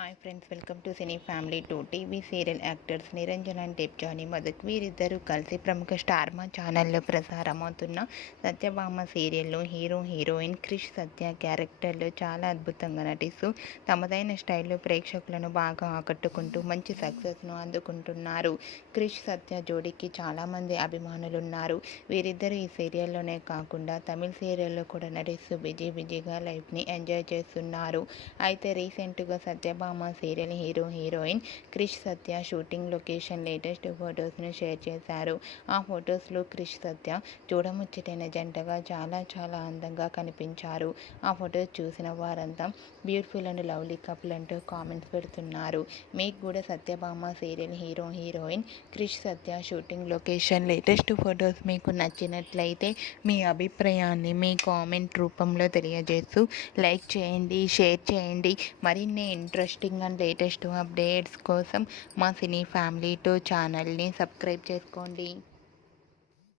Hi friends, welcome to cine family 2 TV serial actors Niranjan and Johnny మదక్ వీరిద్దరూ కలిసి ప్రముఖ స్టార్ మా ఛానల్లో ప్రసారమవుతున్న సత్యభామ సీరియల్లో హీరోయిన్ క్రిష్ సత్య క్యారెక్టర్లో చాలా అద్భుతంగా నటిస్తూ తమదైన స్టైల్లో ప్రేక్షకులను బాగా ఆకట్టుకుంటూ మంచి సక్సెస్ను అందుకుంటున్నారు. క్రిష్ సత్య జోడీకి చాలామంది అభిమానులున్నారు. వీరిద్దరూ ఈ సీరియల్లోనే కాకుండా తమిళ సీరియల్లో కూడా నటిస్తూ బిజీగా లైఫ్ని ఎంజాయ్ చేస్తున్నారు. అయితే రీసెంట్గా సత్యభామ సీరియల్ హీరోయిన్ క్రిష్ సత్య షూటింగ్ లొకేషన్ లేటెస్ట్ ఫొటోస్ను షేర్ చేశారు. ఆ ఫొటోస్లో క్రిష్ సత్య చూడముచ్చటైన జంటగా చాలా అందంగా కనిపించారు. ఆ ఫొటోస్ చూసిన వారంతా బ్యూటిఫుల్ అండ్ లవ్లీ కపుల్ అంటూ కామెంట్స్ పెడుతున్నారు. మీకు కూడా సత్యభామ సీరియల్ హీరోయిన్ క్రిష్ సత్య షూటింగ్ లొకేషన్ లేటెస్ట్ ఫొటోస్ మీకు నచ్చినట్లయితే మీ అభిప్రాయాన్ని మీ కామెంట్ రూపంలో తెలియజేస్తూ లైక్ చేయండి, షేర్ చేయండి. మరిన్ని ఇంట్రెస్టింగ్ అండ్ లేటెస్ట్ అప్డేట్స్ కోసం మా సినీ ఫ్యామిలీ 2 ఛానల్ని సబ్స్క్రైబ్ చేసుకోండి.